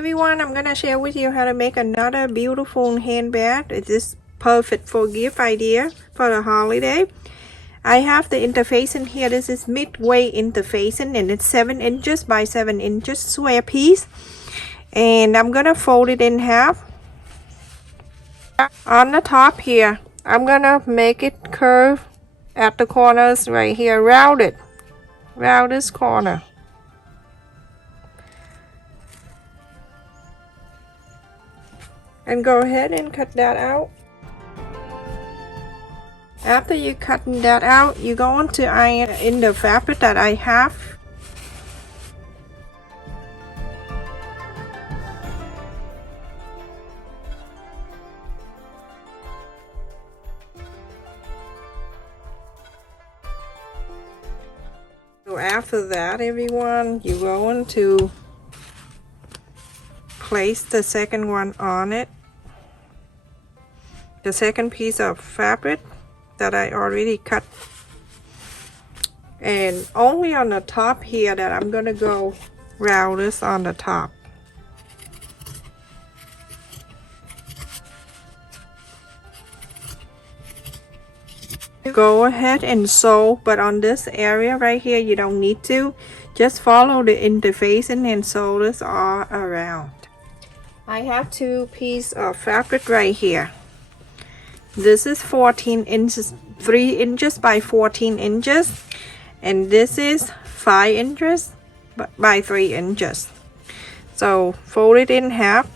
Everyone, I'm gonna share with you how to make another beautiful handbag. It is perfect for gift idea for the holiday. I have the interfacing here. This is Midweight interfacing and it's 7 inches by 7 inches square piece. And I'm gonna fold it in half. On the top here, I'm gonna make it curve at the corners right here, round this corner. And go ahead and cut that out. After you cutting that out, you're going to iron in the fabric that I have. So after that, everyone, you're going to place the second one on it. The second piece of fabric that I already cut, and only on the top here that I'm gonna go round this on the top. Go ahead and sew, but on this area right here you don't need to. Just follow the interfacing and sew this all around. I have two pieces of fabric right here. This is 14 inches, 3 inches by 14 inches, and this is 5 inches by 3 inches. So fold it in half,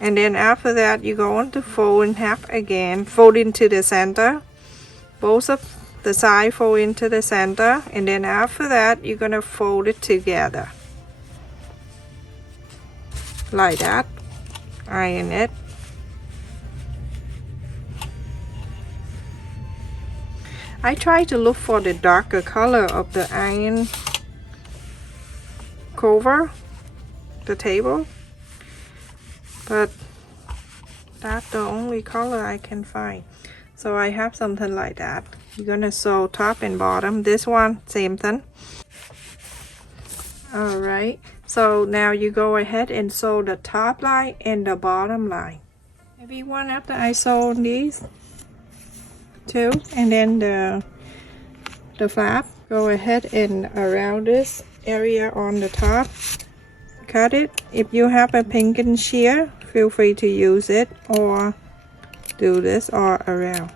and then after that you're going to fold in half again, fold into the center, both of the side fold into the center, and then after that you're gonna fold it together like that. Iron it. I try to look for the darker color of the iron cover, the table, but that's the only color I can find. So I have something like that. You're gonna sew top and bottom. This one, same thing. Alright, so now you go ahead and sew the top line and the bottom line. Everyone, after I sew these two, and then the flap, go ahead and around this area on the top, cut it. If you have a pinking shear, feel free to use it, or do this all around.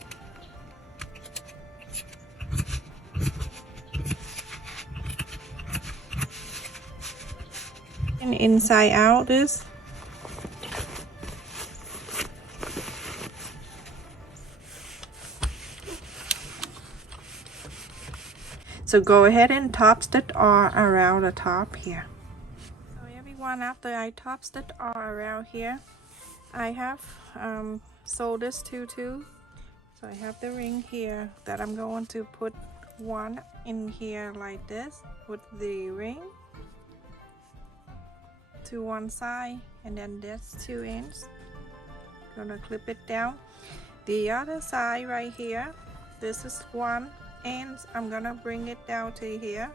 And inside out this. So go ahead and top stitch all around the top here. So everyone, after I top stitch all around here, I have sewed this too. So I have the ring here that I'm going to put one in here like this with the ring to one side, and then that's 2 inches. Gonna clip it down. The other side right here, this is 1 inch. I'm gonna bring it down to here,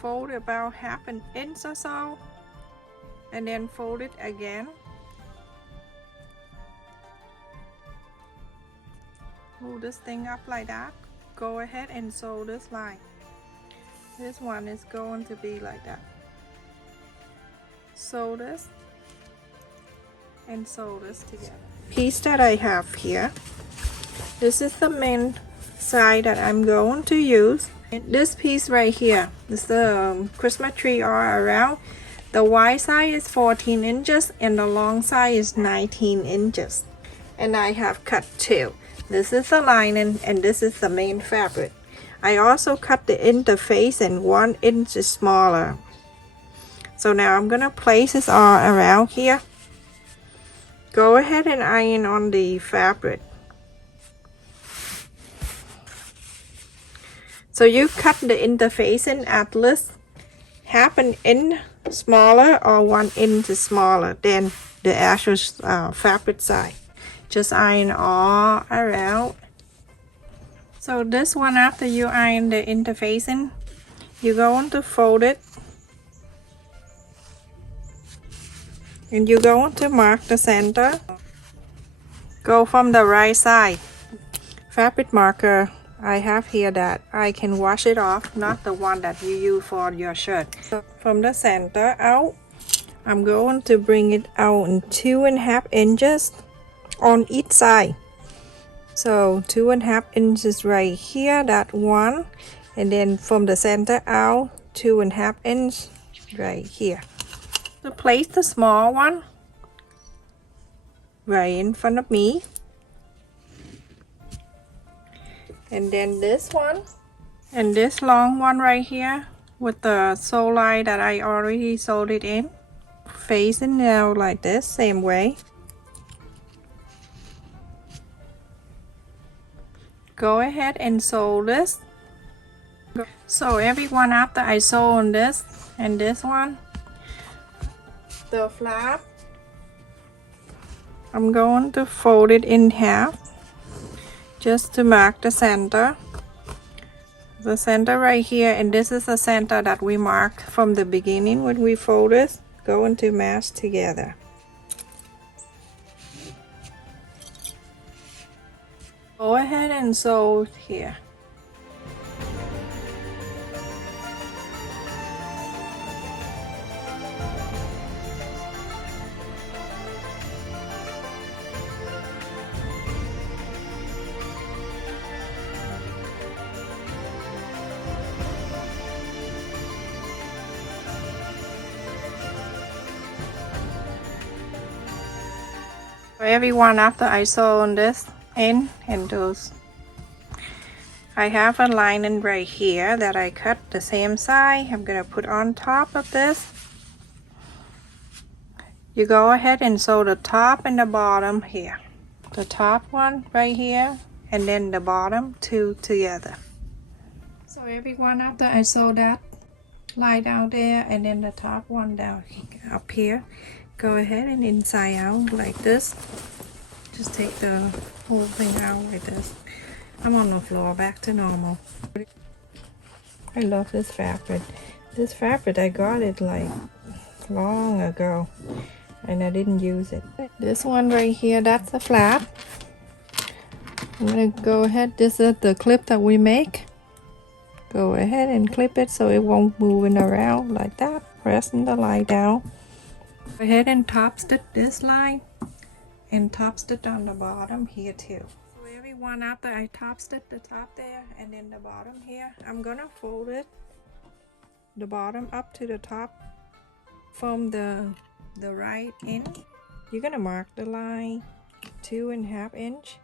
fold about half an inch or so, and then fold it again. Move this thing up like that. Go ahead and sew this line. This one is going to be like that. Sew this and sew this together. Piece that I have here, this is the main side that I'm going to use. This piece right here is the Christmas tree all around. The wide side is 14 inches and the long side is 19 inches, and I have cut 2. This is the lining and this is the main fabric. I also cut the interface and 1 inch smaller. So now I'm gonna place this all around here. Go ahead and iron on the fabric. So you cut the interfacing at least half an inch smaller or 1 inch smaller than the actual fabric side. Just iron all around. So this one, after you iron the interfacing, you're going to fold it and you're going to mark the center. Go from the right side. Fabric marker I have here that I can wash it off, not the one that you use for your shirt. So from the center out, I'm going to bring it out in 2.5 inches on each side. So 2.5 inches right here, that one, and then from the center out 2.5 inches right here. To place the small one right in front of me, and then this one and this long one right here with the sole line that I already sewed it in, facing now like this, same way. Go ahead and sew this. So everyone, after I sew on this and this one, the flap, I'm going to fold it in half just to mark the center. The center right here, and this is the center that we marked from the beginning when we fold this, going to match together. Go ahead and sew here. For everyone, after I sew on this end and those, I have a lining right here that I cut the same side. I'm gonna put on top of this. You go ahead and sew the top and the bottom here, the top one right here, and then the bottom two together. So everyone, after I sew that line down there and then the top one down up here, go ahead and inside out like this. Just take the whole thing out like this. I'm on the floor, back to normal. I love this fabric. This fabric, I got it like long ago and I didn't use it. This one right here, that's a flap. I'm gonna go ahead, this is the clip that we make. Go ahead and clip it so it won't move around like that. Pressing the line down. Go ahead and top stitch this line and top stitch on the bottom here too. So everyone, after I top stitch the top there and then the bottom here, I'm gonna fold it, the bottom up to the top from the right end. You're gonna mark the line 2.5 inch.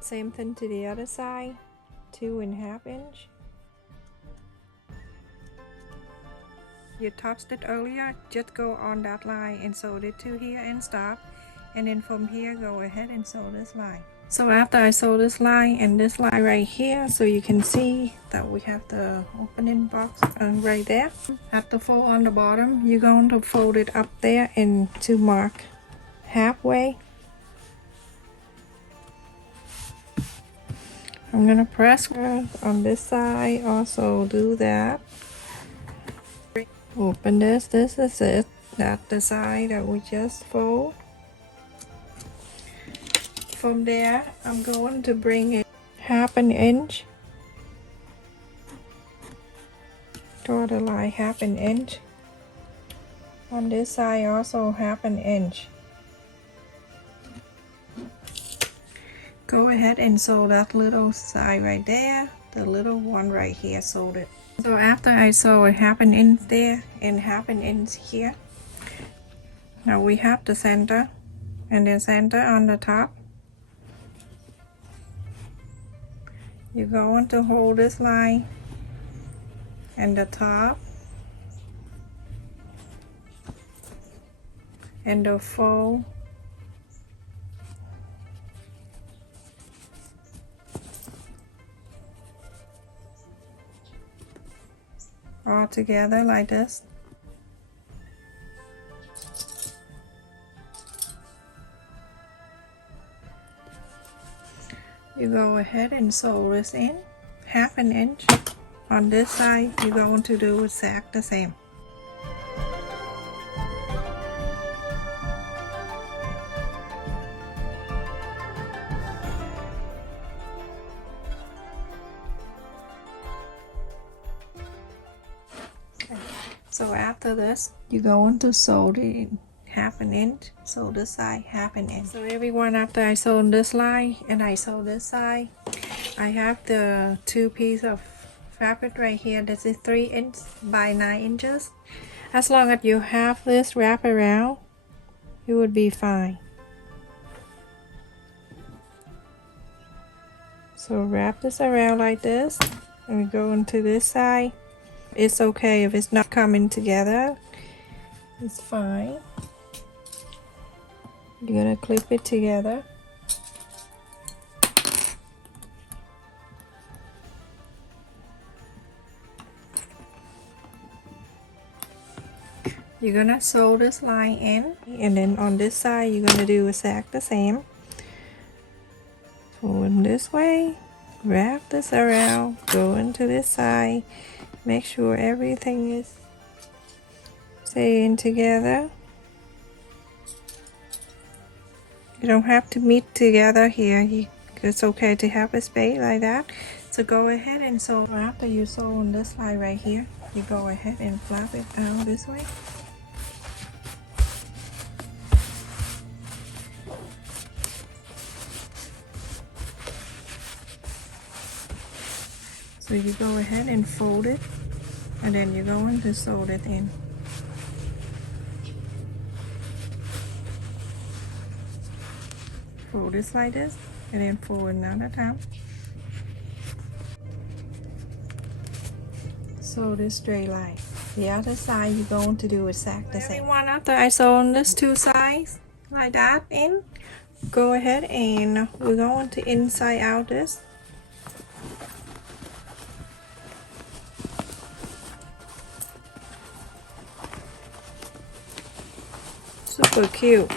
Same thing to the other side, 2.5 inch. You top stitch earlier, just go on that line and sew it to here and stop, and then from here go ahead and sew this line. So after I sew this line and this line right here, so you can see that we have the opening box right there. At the fold on the bottom, you're going to fold it up there and to mark halfway. I'm gonna press on this side, also do that. Open this, this is it, that's the side that we just fold. From there, I'm going to bring it 1/2 inch. Draw the line 1/2 inch. On this side also 1/2 inch. Go ahead and sew that little side right there, the little one right here, sewed it. So after I sew a 1/2 inch there and 1/2 inch here, now we have the center and the center on the top. You're going to hold this line and the top and the fold all together like this. You go ahead and sew this in 1/2 inch. On this side, you're going to do exact the same. So after this, you're going to sew it half an inch, sew this side half an inch. So everyone, after I sew this line and I sew this side, I have the 2 pieces of fabric right here. This is 3 inch by 9 inches. As long as you have this wrap around, it would be fine. So wrap this around like this and go into this side. It's okay if it's not coming together, it's fine. You're gonna clip it together. You're gonna sew this line in, and then on this side you're gonna do exactly the same. Pull in this way, wrap this around, go into this side, make sure everything is staying together. You don't have to meet together here. It's okay to have a space like that. So go ahead and sew. After you sew on this side right here, you go ahead and flap it out this way. So you go ahead and fold it, and then you're going to sew it in. Fold this like this, and then fold another time. Sew this straight line. The other side you're going to do exactly the same. Everyone, after I sew on this 2 sides like that in, go ahead and we're going to inside out this. Super cute.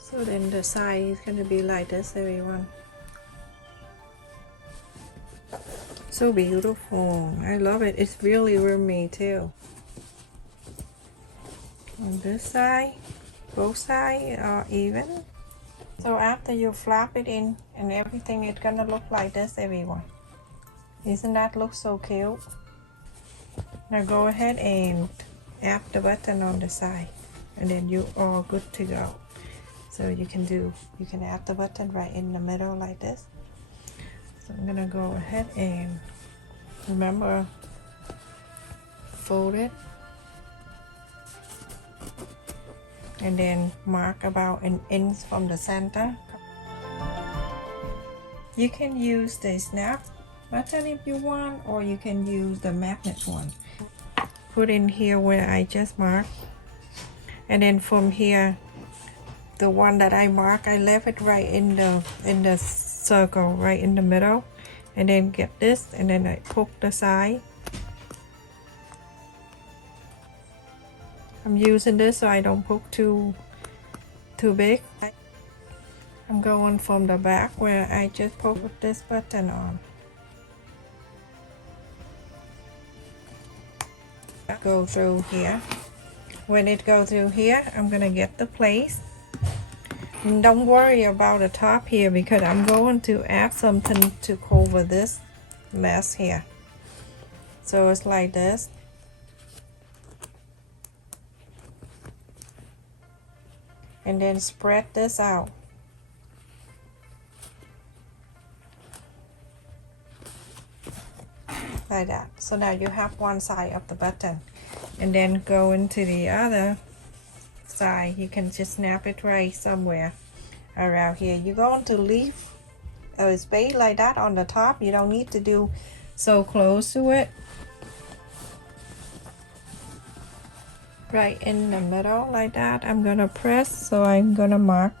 So then the side is going to be like this, everyone. So beautiful. I love it. It's really roomy too. On this side, both sides are even. So after you flap it in and everything, it's gonna look like this, everyone. Isn't that look so cute? Now go ahead and add the button on the side, and then you are good to go. So you can add the button right in the middle like this. So I'm gonna go ahead and remember, fold it and then mark about an inch from the center. You can use the snap button if you want, or you can use the magnet one. Put in here where I just marked, and then from here, the one that I mark, I left it right in the circle right in the middle, and then get this, and then I poke the side. I'm using this so I don't poke too big. I'm going from the back where I just poked this button on. Go through here. When it goes through here, I'm gonna get the place. And don't worry about the top here, because I'm going to add something to cover this mess here. So it's like this. And then spread this out. Like that. So now you have one side of the button. And then go into the other side. You can just snap it right somewhere around here. You're going to leave a space like that on the top. You don't need to do so close to it. Right in the middle like that. I'm gonna press, so I'm gonna mark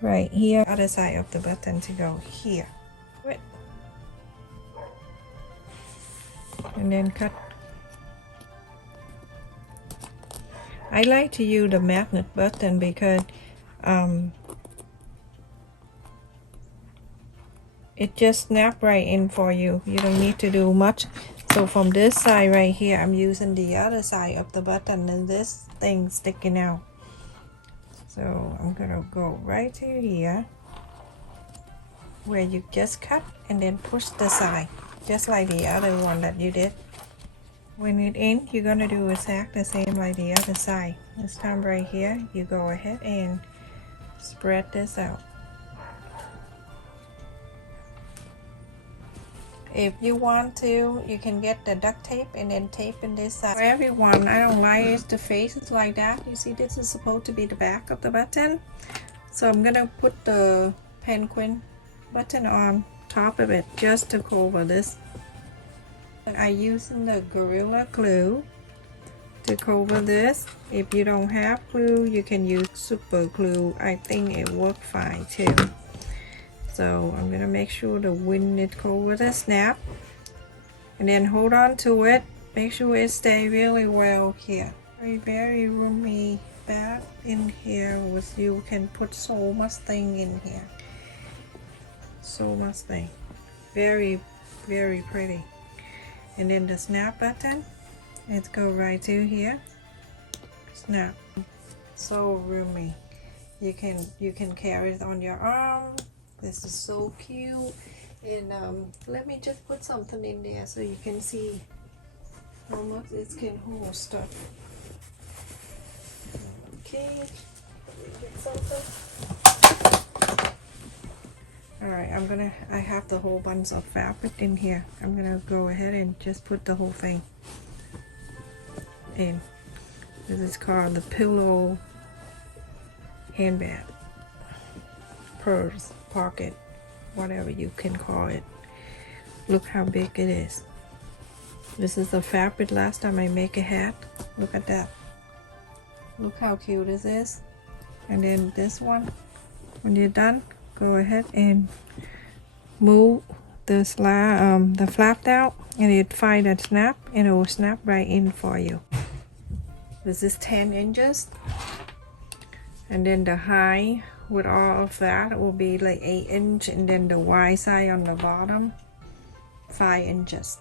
right here, other side of the button to go here. And then cut. I like to use the magnet button because it just snaps right in for you. You don't need to do much. So from this side right here, I'm using the other side of the button, and this thing sticking out. So I'm gonna go right to here where you just cut, and then push the side, just like the other one that you did. When it in, you're gonna do exactly the same like the other side. This time right here, you go ahead and spread this out. If you want to, you can get the duct tape and then tape in this side. For everyone, I don't like the faces like that. You see, this is supposed to be the back of the button. So I'm gonna put the penguin button on top of it just to cover this. I'm using the Gorilla Glue to cover this. If you don't have glue, you can use super glue. I think it worked fine too. So I'm gonna make sure the wind it cover the snap, and then hold on to it. Make sure it stay really well here. Very roomy bag in here. With you can put so much thing in here. So much thing. Very pretty. And then the snap button, let's go right to here. Snap. So roomy. You can carry it on your arm. This is so cute. And let me just put something in there so you can see how much it can hold stuff. Okay, get something. Alright, I have the whole bunch of fabric in here. I'm gonna go ahead and just put the whole thing in. This is called the Pellon handbag, purse, pocket, whatever you can call it. Look how big it is. This is the fabric last time I make a hat. Look at that. Look how cute this is. And then this one, when you're done, go ahead and move the flap out, and it find a snap, and it will snap right in for you. This is 10 inches, and then the high with all of that will be like 8 inches, and then the wide side on the bottom 5 inches.